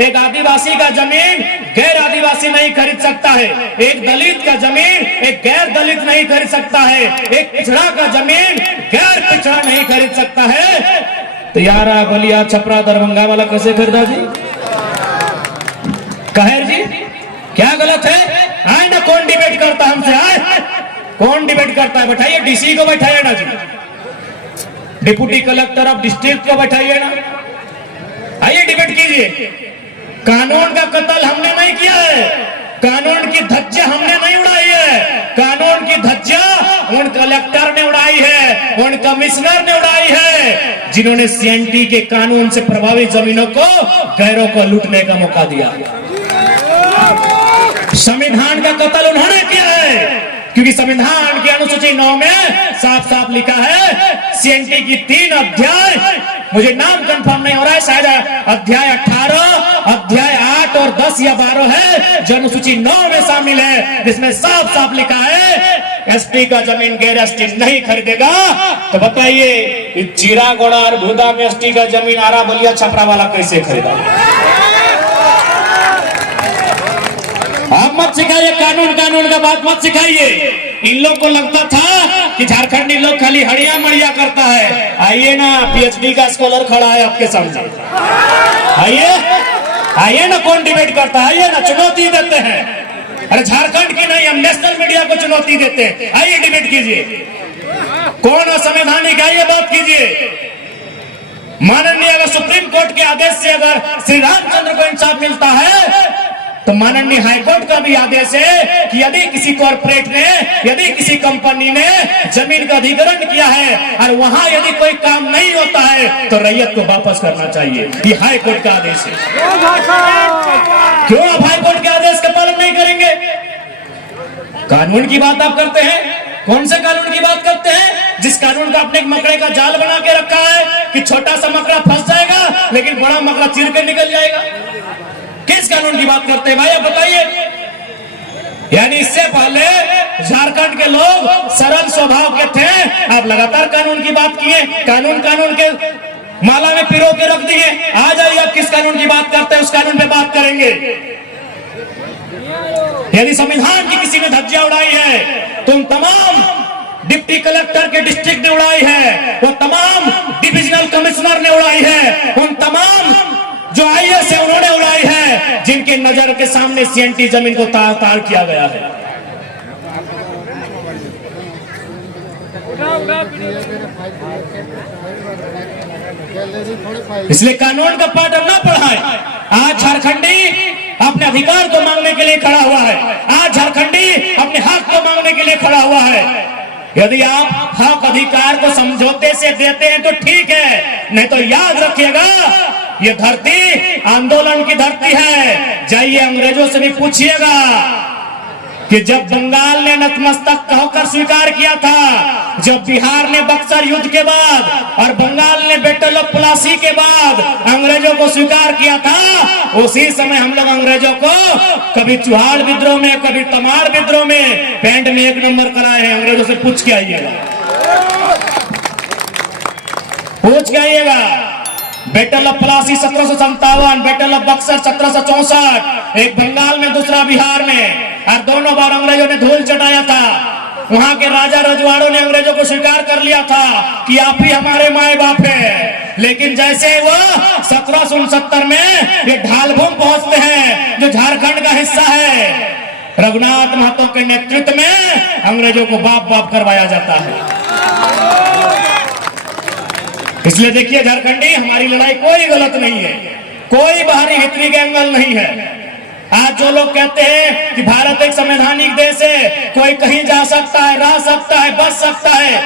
एक आदिवासी का जमीन गैर आदिवासी नहीं खरीद सकता है, एक दलित का जमीन एक गैर दलित नहीं खरीद सकता है, एक पिछड़ा का जमीन गैर पिछड़ा नहीं खरीद सकता है। तो यार बलिया छपरा दरभंगा वाला कैसे खरीदा जी? कहर जी क्या गलत है? आए ना, कौन डिबेट करता हमसे? आए कौन डिबेट करता है? बैठाइए, डीसी को बैठाइए ना जी, डिप्टी कलेक्टर ऑफ डिस्ट्रिक्ट को बैठाइए ना, आइए डिबेट कीजिए। कानून का कत्ल हमने नहीं किया है, कानून की धज्जियां हमने नहीं उड़ाई है, कानून की धज्जियां उन कलेक्टर ने उड़ाई है, उन कमिश्नर ने उड़ाई है जिन्होंने सीएनटी के कानून से प्रभावित जमीनों को गैरों को लूटने का मौका दिया। संविधान का कत्ल उन्होंने किया है, क्योंकि संविधान की अनुसूची 9 में साफ साफ लिखा है सीएनटी की 3 अध्याय, मुझे नाम कंफर्म नहीं हो रहा है, शायद अध्याय 18, अध्याय 8 और 10 या 12 है जो अनुसूची 9 में शामिल है, जिसमें साफ साफ लिखा है एसटी का जमीन गैर एसटी नहीं खरीदेगा। तो बताइए चीरागोड़ा और भूदा में एसटी का जमीन आरा बलिया छपरा वाला कैसे खरीदा? आप मत सिखाइए, कानून कानून का बात मत सिखाइए। इन लोग को लगता था कि झारखंडी लोग खाली हड़िया मड़िया करता है। आइए ना, पीएचडी का स्कॉलर खड़ा है आपके सामने, आइए आइए ना, कौन डिबेट करता है? आइए ना, चुनौती देते हैं। अरे झारखंड की नहीं, हम नेशनल मीडिया को चुनौती देते हैं। आइए डिबेट कीजिए, कौन असंवैधानिक, आइए बात कीजिए। माननीय अगर सुप्रीम कोर्ट के आदेश से अगर श्री रामचंद्र को इंसाफ मिलता है तो माननीय हाईकोर्ट का भी आदेश है कि यदि किसी कॉर्पोरेट ने, यदि किसी कंपनी ने जमीन का अधिग्रहण किया है और वहां यदि कोई काम नहीं होता है तो रैयत को वापस करना चाहिए। ये हाईकोर्ट का आदेश है। क्यों आप हाईकोर्ट के आदेश का पालन नहीं करेंगे? कानून की बात आप करते हैं, कौन से कानून की बात करते हैं? जिस कानून का आपने एक मकड़े का जाल बना के रखा है कि छोटा सा मकड़ा फंस जाएगा लेकिन बड़ा मकड़ा चीर के निकल जाएगा। किस कानून की बात करते हैं भाई, आप बताइए। यानी इससे पहले झारखंड के लोग सरल स्वभाव के थे, आप लगातार कानून की बात किए, कानून कानून के माला में पिरो के रख दिए। आ जाइए, आप किस कानून की बात करते हैं उस कानून पे बात करेंगे। यदि संविधान की किसी ने धज्जियां उड़ाई है तो उन तमाम डिप्टी कलेक्टर के डिस्ट्रिक्ट ने उड़ाई है, वो तमाम डिविजनल कमिश्नर ने उड़ाई है, उन तमाम जो आईएएस है उन्होंने उड़ाई है, जिनके नजर के सामने सीएनटी जमीन को तार तार किया गया है। इसलिए कानून का पाठ अब ना पढ़ाएं। आज झारखंडी अपने अधिकार को मांगने के लिए खड़ा हुआ है, आज झारखंडी अपने हक को मांगने के लिए खड़ा हुआ है। यदि आप हक अधिकार को समझौते से देते हैं तो ठीक है, नहीं तो याद रखिएगा ये धरती आंदोलन की धरती है। जाइए अंग्रेजों से भी पूछिएगा कि जब बंगाल ने नतमस्तक होकर स्वीकार किया था, जब बिहार ने बक्सर युद्ध के बाद और बंगाल ने बैटल ऑफ प्लासी के बाद अंग्रेजों को स्वीकार किया था, उसी समय हम लोग अंग्रेजों को कभी चुहाड़ विद्रोह में, कभी तमाड़ विद्रोह में पैंट में 1 नंबर कराए हैं। अंग्रेजों से पूछ के आइएगा, पूछ के आइएगा। Battle of Plassey 1757, battle of Buxar 1764, एक बंगाल में दूसरा बिहार में, और दोनों बार अंग्रेजों ने धूल चटाया था। वहां के राजा रजवाड़ों ने अंग्रेजों को स्वीकार कर लिया था कि आप ही हमारे माए बाप हैं। लेकिन जैसे वो 1769 में ये ढालभूम पहुंचते हैं जो झारखंड का हिस्सा है, रघुनाथ महतो के नेतृत्व में अंग्रेजों को बाप बाप करवाया जाता है। इसलिए देखिए झारखंडी, हमारी लड़ाई कोई गलत नहीं है, कोई बाहरी हितरी के एंगल नहीं है। आज जो लोग कहते हैं कि भारत एक संवैधानिक देश है, कोई कहीं जा सकता है, रह सकता है, बच सकता है,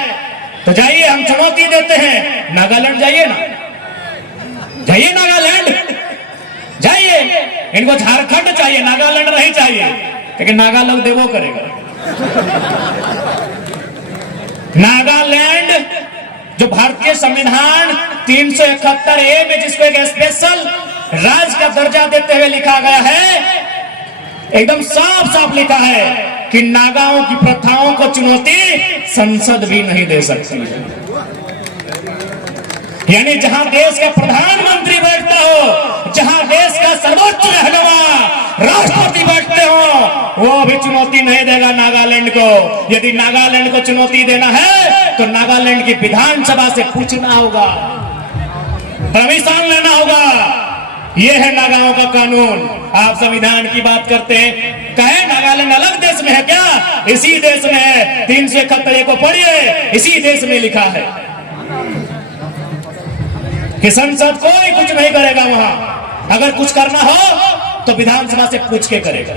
तो जाइए, हम चुनौती देते हैं। नागालैंड जाइए ना, जाइए नागालैंड, जाइए। इनको झारखंड चाहिए, नागालैंड नहीं चाहिए, लेकिन नागालैंड देवो करेगा। नागालैंड जो भारतीय संविधान 371A में जिसको एक स्पेशल राज्य का दर्जा देते हुए लिखा गया है, एकदम साफ साफ लिखा है कि नागाओं की प्रथाओं को चुनौती संसद भी नहीं दे सकती। यानी जहां देश का प्रधानमंत्री बैठता हो, जहां देश का सर्वोच्च राष्ट्रपति बैठते हो वो भी चुनौती नहीं देगा नागालैंड को। यदि नागालैंड को चुनौती देना है तो नागालैंड की विधानसभा से पूछना होगा, परमिशन लेना होगा। यह है नागाओं का कानून। आप संविधान की बात करते हैं, कहे नागालैंड अलग देश में है क्या? इसी देश में है। 371 को पढ़िए, इसी देश में लिखा है कि संसद कोई कुछ नहीं करेगा वहां। अगर कुछ करना हो तो विधानसभा से पूछ के करेगा।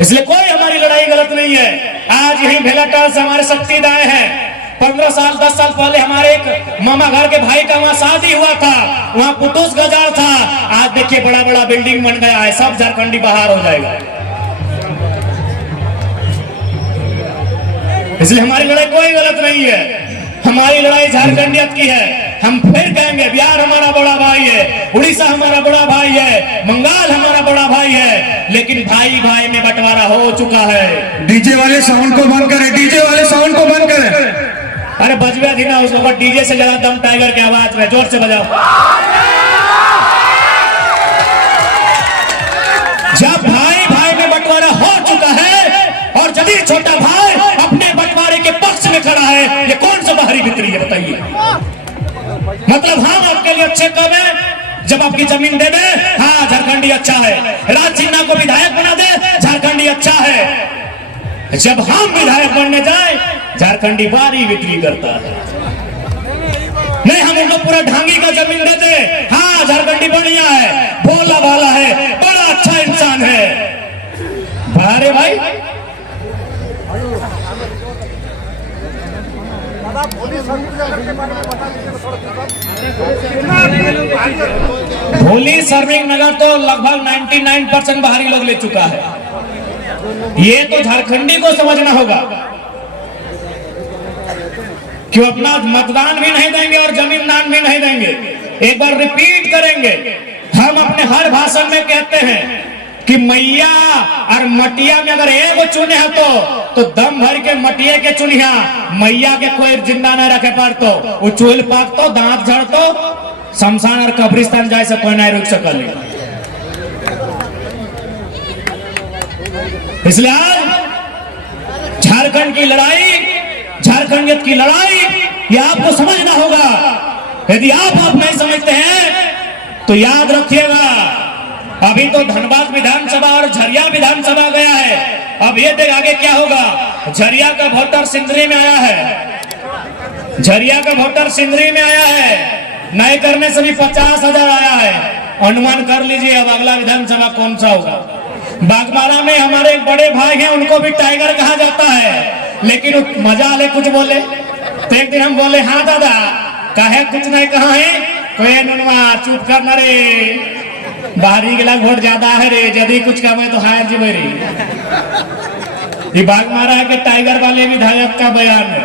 इसलिए कोई हमारी लड़ाई गलत नहीं है। आज यही भेलाटाल से हमारे शक्तिदाएं हैं। 15 साल 10 साल पहले हमारे एक मामा घर के भाई का वहां शादी हुआ था, वहां पुटुस गजार था। आज देखिए बड़ा बड़ा बिल्डिंग बन गया है, सब झारखंडी बाहर हो जाएगा। इसलिए हमारी लड़ाई कोई गलत नहीं है। हमारी लड़ाई झारखंडियत की है। हम फिर कहेंगे बिहार हमारा बड़ा भाई है, उड़ीसा हमारा बड़ा भाई है, बंगाल हमारा बड़ा भाई है, लेकिन भाई भाई में बंटवारा हो चुका है। डीजे वाले साउंड को बंद करें, डीजे वाले साउंड को बंद करें। अरे बजवे थी ना उसको, डीजे से ज्यादा दम टाइगर की आवाज में, जोर से बजाओ। जब भाई भाई में बंटवारा हो चुका है और यदि छोटा भाई अपने बंटवारे के पक्ष में खड़ा है, ये कौन सा बाहरी भित्री है बताइए? मतलब हम आपके लिए अच्छे कब है जब आपकी जमीन दे दे, हाँ झारखंडी अच्छा है। राज सिन्हा को विधायक बना दे, झारखंडी अच्छा है। जब हम विधायक बनने जाए, झारखंडी बारी बिक्री करता है। नहीं, हम उनको पूरा ढांगी का जमीन देते, हाँ झारखंडी बढ़िया है, भोला भाला है, बड़ा अच्छा इंसान है। अरे भाई भोली सर्विंग नगर तो लगभग 99% बाहरी लोग ले चुका है। ये तो झारखंडी को समझना होगा कि अपना मतदान भी नहीं देंगे और जमीन दान भी नहीं देंगे। एक बार रिपीट करेंगे, हम अपने हर भाषण में कहते हैं कि मैया और मटिया में अगर एक चुने है तो दम भर के मटिया के चुनिया, मैया के कोई जिंदा न रखे पर तो वो चूल पाक तो दांत झड़ तो शमशान और कब्रिस्तान जाए से कोई नहीं रुक सकल। इसलिए आज झारखंड की लड़ाई, झारखंडियत की लड़ाई, ये आपको समझना होगा। यदि आप नहीं समझते हैं तो याद रखिएगा, अभी तो धनबाद विधानसभा और झरिया विधानसभा गया है। अब ये देख आगे क्या होगा। झरिया का वोटर सिंदरी में आया है, झरिया का वोटर सिंदरी में आया है, नए करने से भी 50,000 आया है। अनुमान कर लीजिए अब अगला विधानसभा कौन सा होगा। बागबारा में हमारे एक बड़े भाई हैं, उनको भी टाइगर कहा जाता है, लेकिन मजा ले कुछ बोले तो एक दिन हम बोले हाँ दादा कहे कुछ नहीं कहा है, कोई नुनवा चुप करना रे, बाहरी के वोट ज्यादा है रे, यदि कुछ कम है तो हायर जी रे। ये बागमारा के टाइगर वाले विधायक का बयान है।